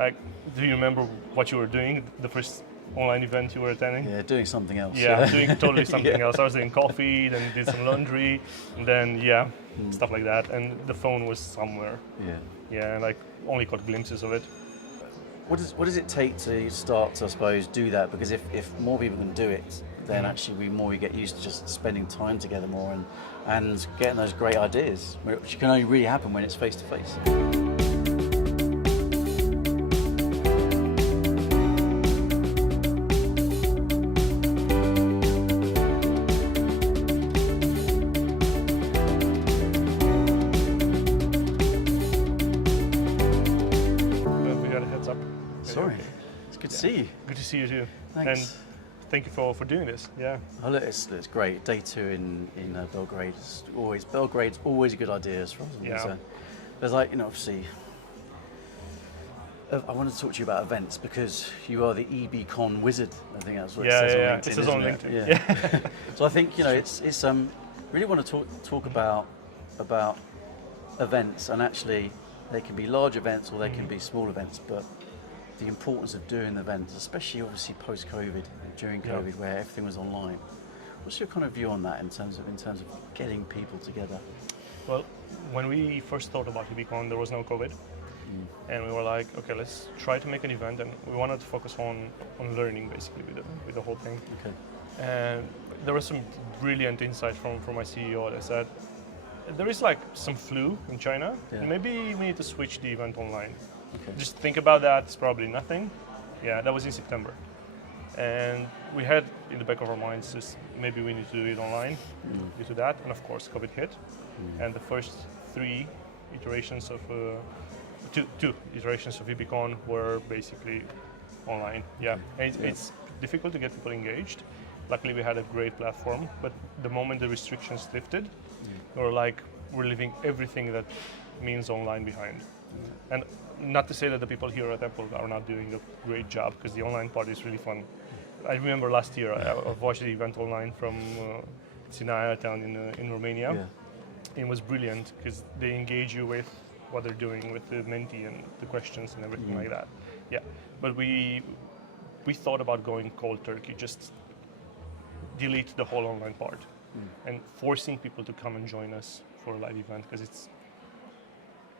Like, do you remember what you were doing, the first online event you were attending? Yeah, doing something else. Yeah, doing totally something else. I was doing coffee, then did some laundry, and then stuff like that. And the phone was somewhere. Yeah, and like only caught glimpses of it. What does it take to start to, I suppose, do that? Because if more people can do it, then actually we get used to just spending time together more and getting those great ideas, which can only really happen when it's face to face. We got a heads up. Sorry, it's good to see you. Good to see you too. Thanks. And thank you for doing this. Yeah. Oh, look, it's great. Day 2 in Belgrade. Belgrade's always a good idea as far as I'm concerned. There's obviously, I wanted to talk to you about events because you are the EBCon Wizard. I think that's what it says on LinkedIn. It says on LinkedIn. Yeah. So I think it's really want to talk about events, and actually they can be large events or they can be small events, but the importance of doing events, especially obviously post-COVID, during COVID, where everything was online. What's your kind of view on that in terms of getting people together? Well, when we first thought about EBCon, there was no COVID, and we were like, okay, let's try to make an event, and we wanted to focus on learning basically with the whole thing. Okay. And there was some brilliant insight from my CEO that said, there is like some flu in China, and maybe we need to switch the event online. Okay. Just think about that, it's probably nothing. Yeah, that was in September. And we had in the back of our minds just maybe we need to do it online due to that. And of course, COVID hit. And the first 3 iterations of, two iterations of EBCon were basically online. Yeah, and it's difficult to get people engaged. Luckily, we had a great platform, but the moment the restrictions lifted, we're leaving everything that means online behind. And not to say that the people here at Emmple are not doing a great job, because the online part is really fun. I remember last year I watched the event online from Sinaia town in Romania. Yeah. It was brilliant because they engage you with what they're doing with the Menti and the questions and everything like that. Yeah, but we thought about going cold turkey, just delete the whole online part and forcing people to come and join us for a live event, because it's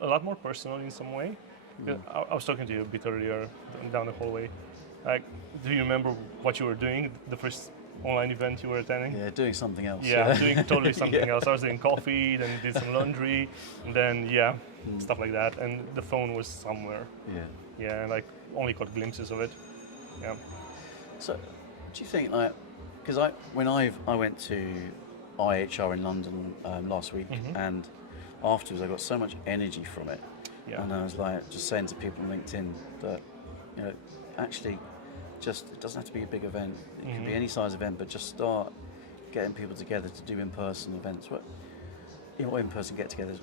a lot more personal in some way. I was talking to you a bit earlier down the hallway. Like, do you remember what you were doing, the first online event you were attending? Yeah, doing something else. Yeah, doing totally something else. I was doing coffee, then did some laundry, and then stuff like that. And the phone was somewhere. Yeah, and like only caught glimpses of it. Yeah. So, do you think because when I went to IHR in London last week, and afterwards I got so much energy from it. Yeah. And I was just saying to people on LinkedIn that, actually, it doesn't have to be a big event. It could be any size event, but just start getting people together to do in-person events. In-person get-togethers.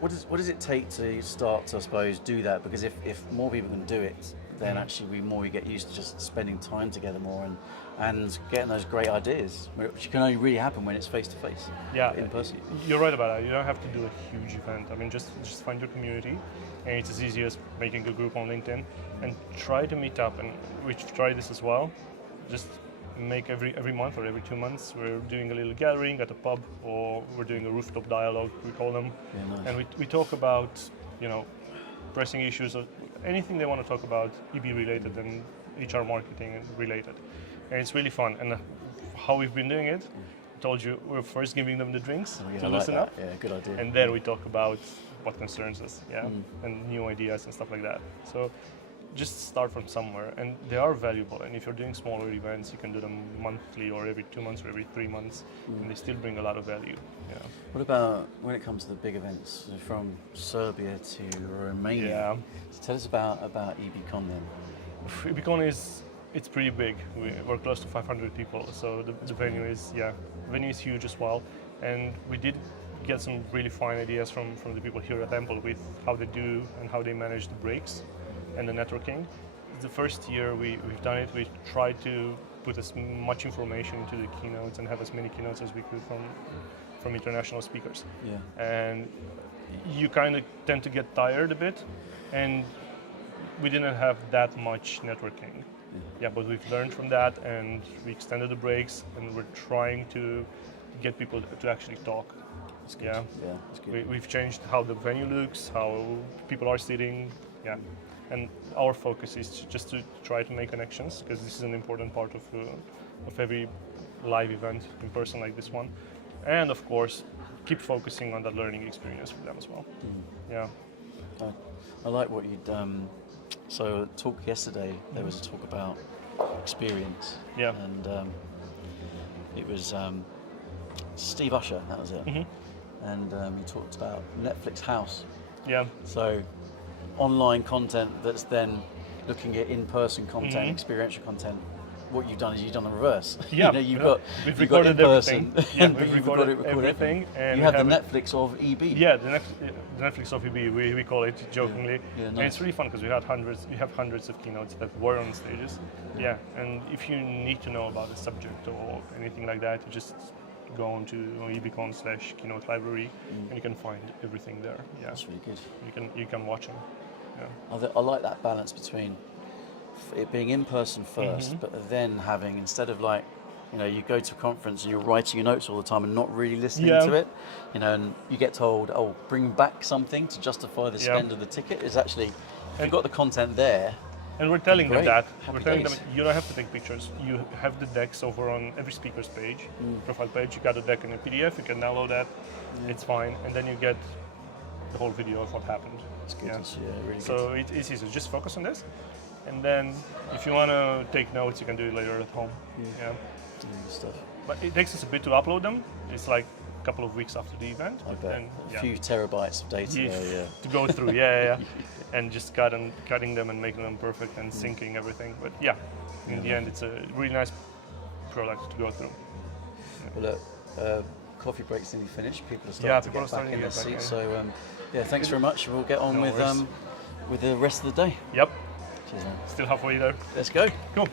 What does it take to start to, I suppose, do that? Because if more people can do it, then actually we get used to just spending time together more and getting those great ideas, which can only really happen when it's face-to-face, in person. You're right about that. You don't have to do a huge event. I mean, just find your community, and it's as easy as making a group on LinkedIn and try to meet up. And we've tried this as well. Just make every month or every 2 months, we're doing a little gathering at a pub, or we're doing a rooftop dialogue, we call them. Yeah, nice. And we talk about, pressing issues, or anything they want to talk about, EB related and HR marketing related. And it's really fun. And how we've been doing it, I told you, we're first giving them the drinks to loosen up. Yeah, good idea. And then we talk about what concerns us, and new ideas and stuff like that. So just start from somewhere, and they are valuable. And if you're doing smaller events, you can do them monthly or every 2 months or every 3 months, and they still bring a lot of value. Yeah. What about when it comes to the big events, from Serbia to Romania? Yeah. So tell us about EBCon then. EBCon it's pretty big. We're close to 500 people, so the venue is huge as well. And we did get some really fine ideas from the people here at Emmple with how they do and how they manage the breaks and the networking. The first year we've done it, we tried to put as much information into the keynotes and have as many keynotes as we could from international speakers. Yeah. And you kind of tend to get tired a bit, and we didn't have that much networking. Yeah, but we've learned from that, and we extended the breaks, and we're trying to get people to actually talk. That's good. Yeah, Yeah, that's good. we've changed how the venue looks, how people are sitting. Yeah, and our focus is just to try to make connections, because this is an important part of every live event in person like this one, and of course keep focusing on that learning experience for them as well. Yeah. I like what you'd. So talk yesterday, there was a talk about experience. Yeah. And it was Steve Usher, that was it. And he talked about Netflix House. Yeah. So online content that's then looking at in-person content, experiential content. What you've done is you've done the reverse. Yeah. We've recorded everything. Yeah, we've recorded everything. And you have the Netflix of EB. Yeah, the Netflix of EB, we call it jokingly. Yeah, nice. And it's really fun because we have hundreds of keynotes that were on stages. Yeah, and if you need to know about a subject or anything like that, you just go on to EBCon/keynote library, and you can find everything there. Yeah, that's really good. You can watch them. Yeah. I like that balance between it being in person first, but then having, instead of like, you go to a conference and you're writing your notes all the time and not really listening to it, and you get told, oh, bring back something to justify the spend of the ticket. Is actually, if you've got the content there. And we're telling them that. We're telling days. them you don't have to take pictures. You have the decks over on every speaker's page, profile page. You got the deck in a PDF. You can download that. It's fine, and then you get the whole video of what happened. It's good. Yeah. It's, really so good. it's easy. Just focus on this, and then if you want to take notes, you can do it later at home. Yeah. Good stuff. But it takes us a bit to upload them. It's like a couple of weeks after the event. I bet. And, a few terabytes of data there, to go through. Yeah. And just cutting them and making them perfect and syncing everything. But yeah, in the end, it's a really nice product to go through. Yeah. Well, look, coffee break's nearly finished. People are starting to get back in their seats. So, thanks very much. We'll get on with the rest of the day. Yep. Cheers, man. Still halfway there. Let's go. Cool.